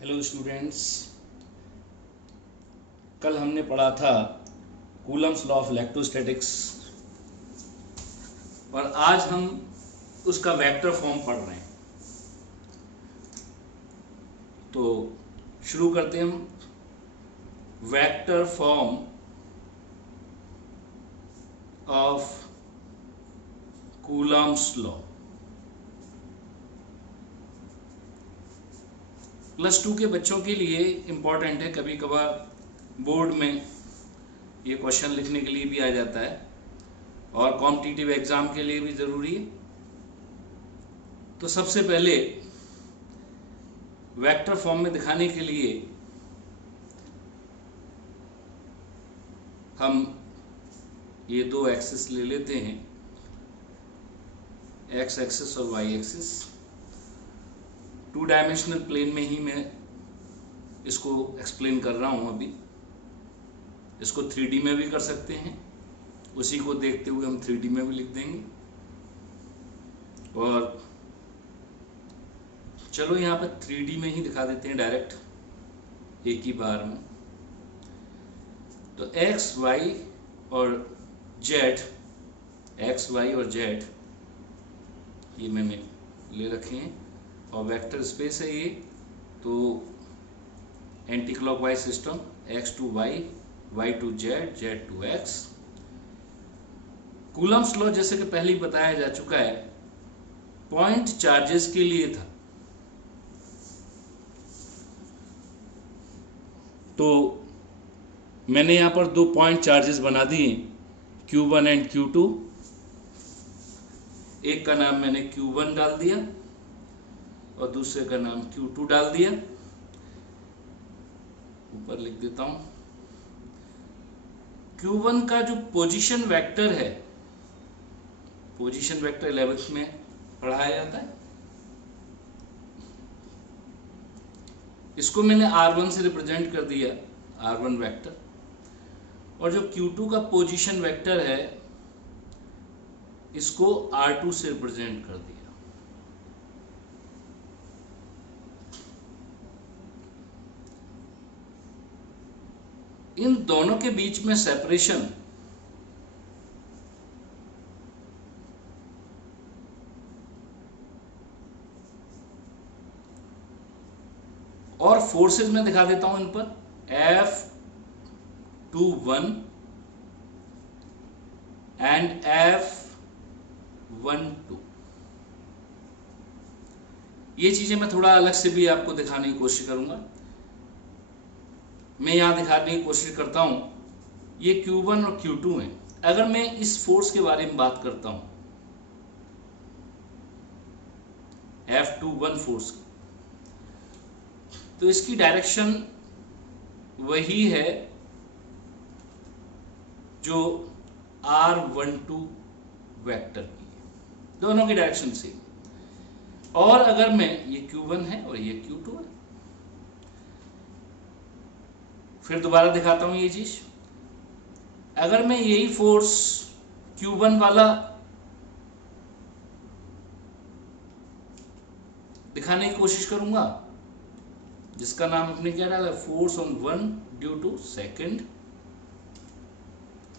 Hello students. कल हमने पढ़ा था कूलम्स लॉ ऑफ इलेक्ट्रोस्टैटिक्स और आज हम उसका वेक्टर फॉर्म पढ़ रहे हैं। तो शुरू करते हैं हम। Vector form of Coulomb's law. Plus 2 के बच्चों के लिए इम्पॉर्टेंट है, कभी कभार बोर्ड में ये क्वेश्चन लिखने के लिए भी आ जाता है और कॉम्पिटिटिव एग्जाम के लिए भी ज़रूरी है। तो सबसे पहले वेक्टर फॉर्म में दिखाने के लिए हम ये दो एक्सिस ले लेते हैं, एक्स एक्सिस और वाई एक्सिस। 2 डायमेंशनल प्लेन में ही मैं इसको एक्सप्लेन कर रहा हूँ। अभी इसको 3D में भी कर सकते हैं, उसी को देखते हुए हम 3D में भी लिख देंगे। और चलो यहाँ पर 3D में ही दिखा देते हैं डायरेक्ट एक ही बार में। तो एक्स वाई और जेड, एक्स वाई और जेड ये मैंने ले रखे हैं और वेक्टर स्पेस है ये। तो anti clockwise system, X to Y, Y to Z, Z to X. Coulomb's law जैसे कि पहले ही बताया जा चुका है, पॉइंट चार्जेस के लिए था। तो मैंने यहां पर 2 पॉइंट चार्जेस बना दिए, Q1 एंड Q2। एक का नाम मैंने Q1 डाल दिया और दूसरे का नाम Q2 डाल दिया। ऊपर लिख देता हूं। Q1 का जो पोजीशन वेक्टर है, पोजीशन वेक्टर 11th में पढ़ाया जाता है, इसको मैंने R1 से रिप्रेजेंट कर दिया, R1 वेक्टर। और जो Q2 का पोजीशन वेक्टर है इसको R2 से रिप्रेजेंट कर दिया। इन दोनों के बीच में सेपरेशन और फोर्सेस में दिखा देता हूं इन पर। F21 and F12। ये चीजें मैं थोड़ा अलग से भी आपको दिखाने की कोशिश करूंगा। मैं यहां दिखाने की कोशिश करता हूं, ये Q1 और Q2 है। अगर मैं इस फोर्स के बारे में बात करता हूं, F21 फोर्स की, तो इसकी डायरेक्शन वही है जो R12 वेक्टर की है, दोनों की डायरेक्शन सेम। और अगर मैं, ये Q1 है और ये Q2 है, फिर दोबारा दिखाता हूं ये चीज। अगर मैं यही फोर्स Q1 वाला दिखाने की कोशिश करूंगा, जिसका नाम अपने क्या डाला, force on one due to second,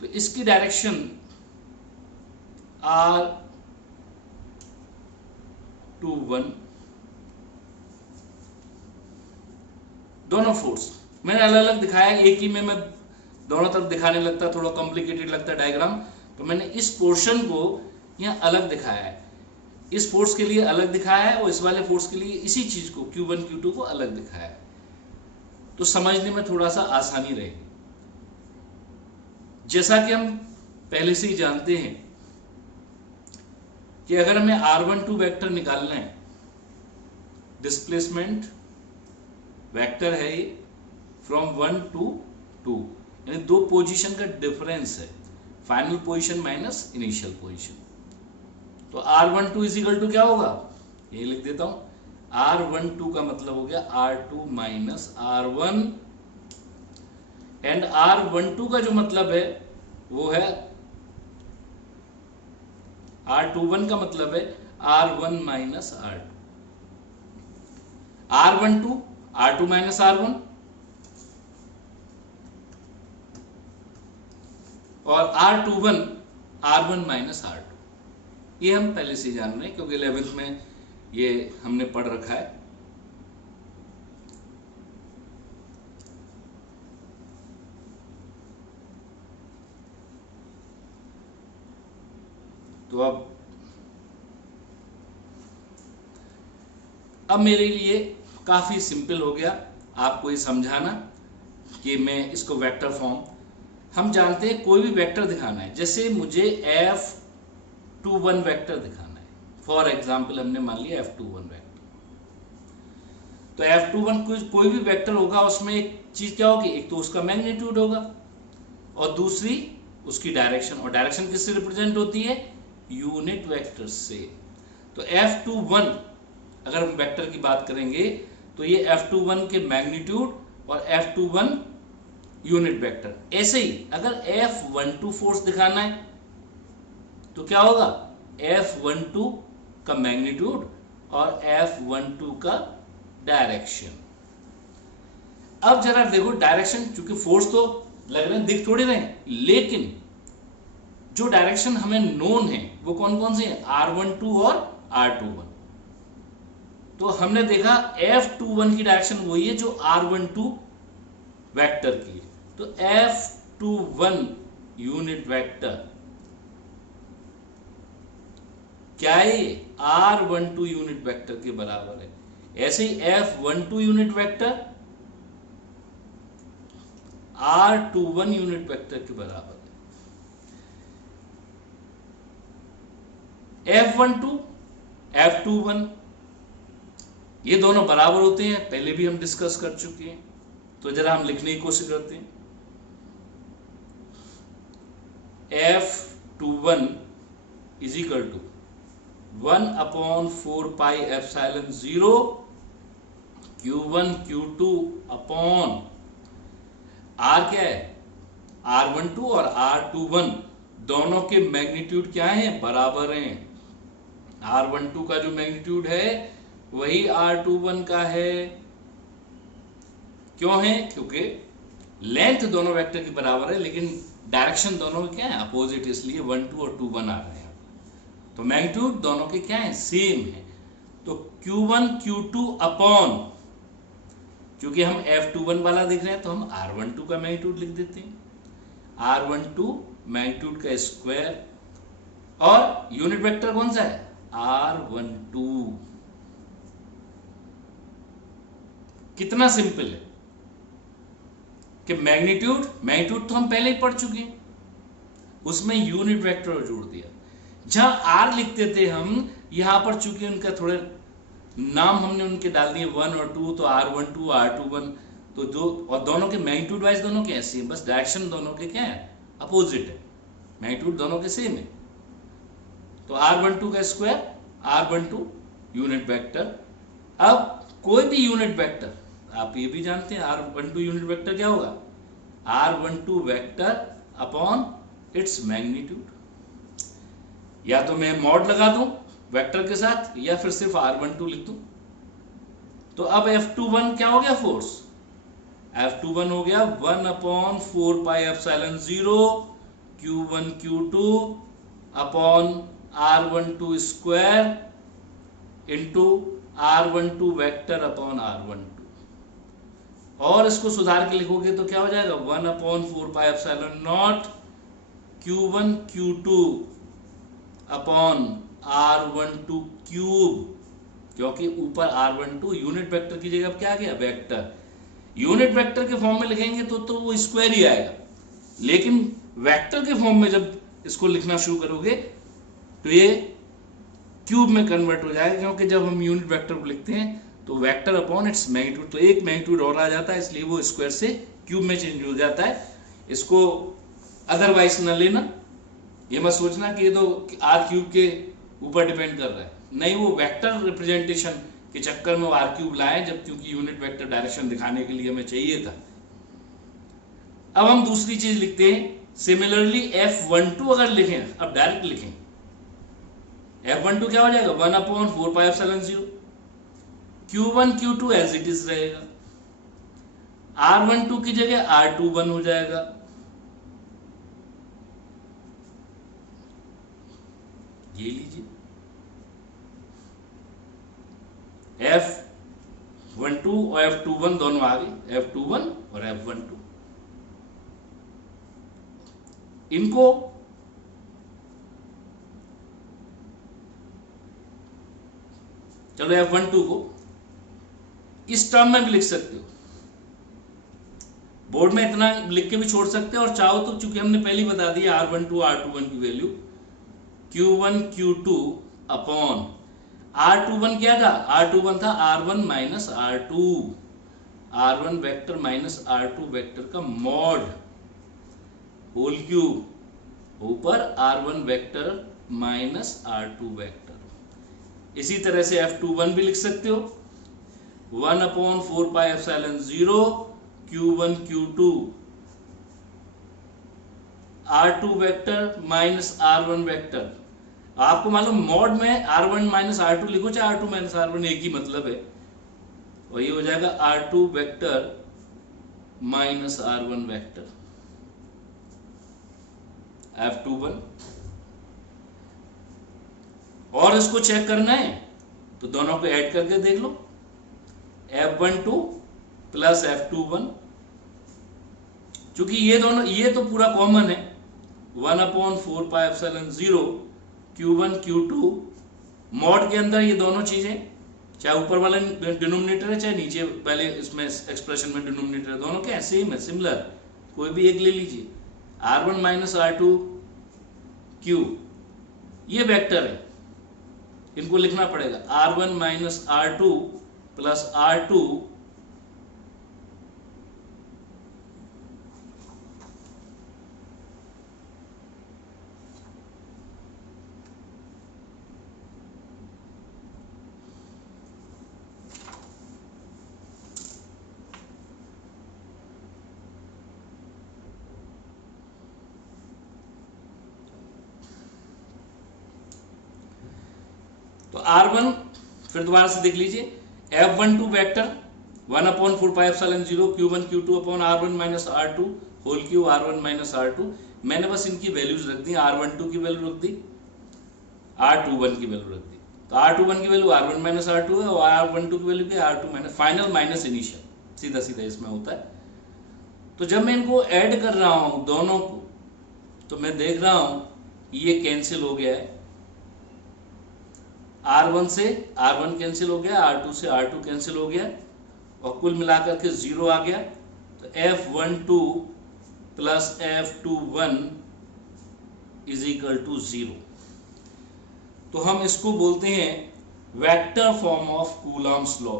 तो इसकी डायरेक्शन R21। दोनों फोर्स मैंने अलग अलग दिखाया, एक ही में मैं दोनों तरफ दिखाने लगता, थोड़ा कॉम्प्लिकेटेड लगता डायग्राम। तो मैंने इस पोर्शन को यहाँ अलग दिखाया है, इस फोर्स के लिए अलग दिखाया है और इस वाले फोर्स के लिए इसी चीज को Q1 Q2 को अलग दिखाया है, तो समझने में थोड़ा सा आसानी रहेगी। जैसा कि हम पहले से ही जानते हैं कि अगर हमें R12 वेक्टर निकालना है, डिस्प्लेसमेंट वेक्टर है ये, फ्रॉम 1 to 2, यानी दो पोजीशन का डिफरेंस है, final position minus initial position. तो R12 इज इक्वल टू क्या होगा, ये लिख देता हूं। R12 का मतलब हो गया R2 minus R1, and R12 का जो मतलब है वो है, R21 का मतलब है R1 minus R2। R12 R2 minus R1 और R21 R1 माइनस R2। ये हम पहले से जान रहे हैं क्योंकि 11th में ये हमने पढ़ रखा है। तो अब मेरे लिए काफी सिंपल हो गया आपको ये समझाना कि मैं इसको वेक्टर फॉर्म, हम जानते हैं कोई भी वेक्टर दिखाना है, जैसे मुझे F21 वेक्टर दिखाना है, फॉर एग्जांपल हमने मान लिया F21 वेक्टर, तो F21 कोई भी वेक्टर होगा उसमें एक चीज क्या होगी, एक तो उसका मैग्नीट्यूड होगा और दूसरी उसकी डायरेक्शन, और डायरेक्शन किससे रिप्रेजेंट होती है, यूनिट वेक्टर से। तो F21 अगर हम वेक्टर की बात करेंगे तो ये F21 के मैग्नीट्यूड और F21 यूनिट वेक्टर। ऐसे ही अगर F12 फोर्स दिखाना है तो क्या होगा, F12 का मैग्नीट्यूड और F12 का डायरेक्शन। अब जरा देखो डायरेक्शन, चूंकि फोर्स तो लग रहे हैं, दिख थोड़ी रहे, लेकिन जो डायरेक्शन हमें नोन है वो कौन कौन से हैं, R12 और R21। तो हमने देखा F21 की डायरेक्शन वही है जो R12 वेक्टर की है। तो F21 यूनिट वेक्टर क्या है, ये R12 यूनिट वेक्टर के बराबर है। ऐसे ही F12 unit vector R21 unit vector के बराबर है। F12 F21 ये दोनों बराबर होते हैं, पहले भी हम डिस्कस कर चुके हैं, तो जरा हम लिखने की कोशिश करते हैं। F21 is equal to 1/4πε0 Q1 Q2 upon R क्या है, R12 और R21 दोनों के मैग्नीट्यूड क्या हैं, बराबर हैं। R12 का जो मैग्नीट्यूड है वही R21 का है। क्यों है, क्योंकि लेंथ दोनों वेक्टर की बराबर है लेकिन डायरेक्शन दोनों के क्या है, अपोजिट, इसलिए 1 2 और 2 1 आ रहे हैं। तो मैग्नीट्यूड दोनों के क्या है, सेम है। तो Q1 Q2 अपॉन, क्योंकि हम F21 वाला देख रहे हैं तो हम R12 का मैग्नीट्यूड लिख देते हैं, R12 मैग्नीट्यूड का स्क्वायर, और यूनिट वेक्टर कौन सा है, R12। कितना सिंपल है कि मैग्नीट्यूड तो हम पहले ही पढ़ चुके हैं, उसमें यूनिट वेक्टर जोड़ दिया। जहां R लिखते थे हम, यहां पर चूंकि उनका थोड़े नाम हमने उनके डाल दिए 1 और 2, तो R12 R21, तो दो, और दोनों के मैग्नीट्यूड वाइज दोनों के ऐसे हैं, बस डायरेक्शन दोनों के क्या है, अपोजिट है, मैग्नीट्यूड दोनों के सेम है। तो R12 का स्क्वायर, R12 यूनिट वेक्टर। अब कोई भी यूनिट वेक्टर, आप ये भी जानते हैं R12 यूनिट वेक्टर क्या होगा, R12 vector upon its magnitude. या तो मैं मॉड लगा दूं वेक्टर के साथ, या फिर सिर्फ R12 लिख दूं। तो अब F21 क्या हो गया, फोर्स, F21 हो गया 1/4πε0 Q1 Q2 upon R12 square into R12 vector upon R12। और इसको सुधार के लिखोगे तो क्या हो जाएगा, 1/4πε0 Q1 Q2 upon R12 cube, क्योंकि ऊपर R12 यूनिट वेक्टर की जगह क्या आ गया, वेक्टर। यूनिट वेक्टर के फॉर्म में लिखेंगे तो वो स्क्वायर ही आएगा, लेकिन वेक्टर के फॉर्म में जब इसको लिखना शुरू करोगे तो ये क्यूब में कन्वर्ट हो जाएगा, क्योंकि जब हम यूनिट वेक्टर को लिखते हैं तो वेक्टर अपॉन इट्स मैग्नीट्यूड, तो एक मैग्नीट्यूड और आ जाता है, इसलिए वो स्क्वायर से क्यूब में चेंज हो जाता है। इसको अदरवाइज न लेना, ये मत सोचना कि ये तो आर क्यूब के ऊपर डिपेंड कर रहा है, नहीं, वो वेक्टर रिप्रेजेंटेशन के चक्कर में वो आर क्यूब लाए, जब क्योंकि यूनिट वेक्टर डायरेक्शन दिखाने के लिए हमें चाहिए था। अब हम दूसरी चीज लिखते हैं, सिमिलरली F12 अगर लिखें, अब डायरेक्ट लिखें, F12 क्या हो जाएगा, 1/4πε0 Q1 Q2 as it is रहेगा, R12 की जगह R21 हो जाएगा, ये लीजिए F12 और F21 दोनों आ गए, F21 और F12। इनको चलो F12 को इस टर्म में भी लिख सकते हो, बोर्ड में इतना लिख के भी छोड़ सकते हो, और चाहो तो चूंकि हमने पहले ही बता दिया R12 R21 की value Q1 Q2 upon R21 क्या था, R21 था R1 minus R2, R1 vector minus R2 vector का मॉड होल क्यूब ऊपर R1 vector minus R2 vector. इसी तरह से F21 भी लिख सकते हो 1 upon 4 pi epsilon 0 Q1 Q2 R2 vector minus R1 vector. आपको मालूम मॉड में R1 माइनस R2 लिखो चाहे R2 माइनस R1 एक ही मतलब है, वही हो जाएगा R2 vector minus R1 vector F21। और इसको चेक करना है तो दोनों को ऐड करके देख लो, F12 प्लस F21, चूंकि ये दोनों ये तो पूरा कॉमन है 1 upon 4 pi epsilon 0 Q1 Q2 mod के अंदर ये दोनों चीजें, चाहे ऊपर वाला डिनोमिनेटर है चाहे नीचे पहले इसमें एक्सप्रेशन में डिनोमिनेटर है, दोनों क्या सेम है, सिमिलर, कोई भी एक ले लीजिए। R1 माइनस R2 Q ये वेक्टर है, इनको लिखना पड़ेगा R1 minus R2 plus R2 तो R1 फिर दोबारा से देख लीजिए F12 vector 1 upon 4 pi epsilon 0 Q1 Q2 upon R1 minus R2 whole cube R1 minus R2। मैंने बस इनकी वैल्यूज रख दी, R12 की वैल्यू रख दी, R21 की वैल्यू रख दी, तो R21 की वैल्यू R1 माइनस R2 है और R12 की वैल्यू क्या R2 minus final minus initial, सीधा सीधा इसमें होता है। तो जब मैं इनको ऐड कर रहा हूं दोनों को तो मैं देख रहा हूं ये कैंसिल हो गया है, R1 से R1 कैंसिल हो गया, R2 से R2 कैंसिल हो गया और कुल मिलाकर के 0 आ गया। तो F12 plus F21 is equal to 0। तो हम इसको बोलते हैं vector form of Coulomb's law.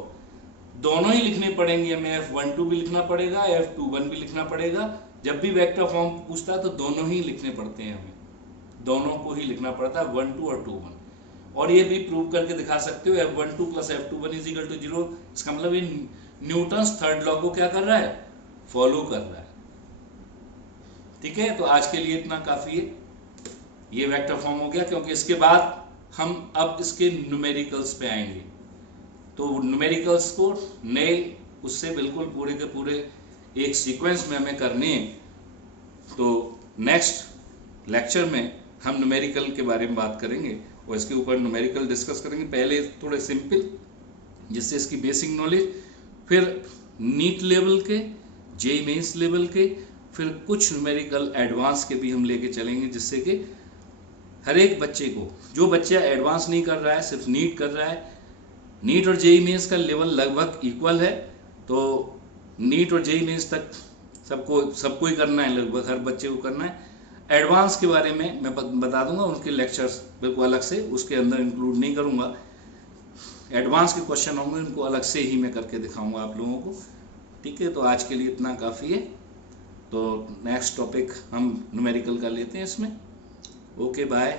दोनों ही लिखने पड़ेंगे हमें, F12 भी लिखना पड़ेगा, F21 भी लिखना पड़ेगा। जब भी वेक्टर फॉर्म पूछता है तो दोनों ही लिखने पड़ते हैं, हमें दोनों को ही लिखना पड़ता है 1 2 और 2 1। और ये भी प्रूव करके दिखा सकते हो F12 plus F21 is equal to 0। इसका मतलब ये न्यूटन्स थर्ड लॉ को क्या कर रहा है, फॉलो कर रहा है। ठीक है, तो आज के लिए इतना काफी है, ये वेक्टर फॉर्म हो गया, क्योंकि इसके बाद हम अब इसके न्यूमेरिकल्स पे आएंगे। तो न्यूमेरिकल्स को नए उससे बिल्कुल पूरे के पूरे एक सीक्वेंस में हमें करने हैं। तो नेक्स्ट लेक्चर में हम न्यूमेरिकल के बारे में बात करेंगे और इसके ऊपर न्यूमेरिकल डिस्कस करेंगे। पहले थोड़े सिंपल जिससे इसकी बेसिक नॉलेज, फिर नीट लेवल के, जेईई मेंस लेवल के, फिर कुछ न्यूमेरिकल एडवांस के भी हम लेके चलेंगे, जिससे कि हर एक बच्चे को, जो बच्चा एडवांस नहीं कर रहा है सिर्फ नीट कर रहा है, नीट और जेईई मेंस का लेवल लगभग इक्वल है, तो नीट और जेईई मेंस तक सबको ही करना है, लगभग हर बच्चे को करना है। एडवांस के बारे में मैं बता दूंगा, उनके लेक्चर्स बिल्कुल अलग से उसके अंदर इंक्लूड नहीं करूंगा। एडवांस के क्वेश्चन होंगे उनको अलग से ही मैं करके दिखाऊंगा आप लोगों को। ठीक है, तो आज के लिए इतना काफ़ी है। तो नेक्स्ट टॉपिक हम न्यूमेरिकल का लेते हैं इसमें। Okay bye.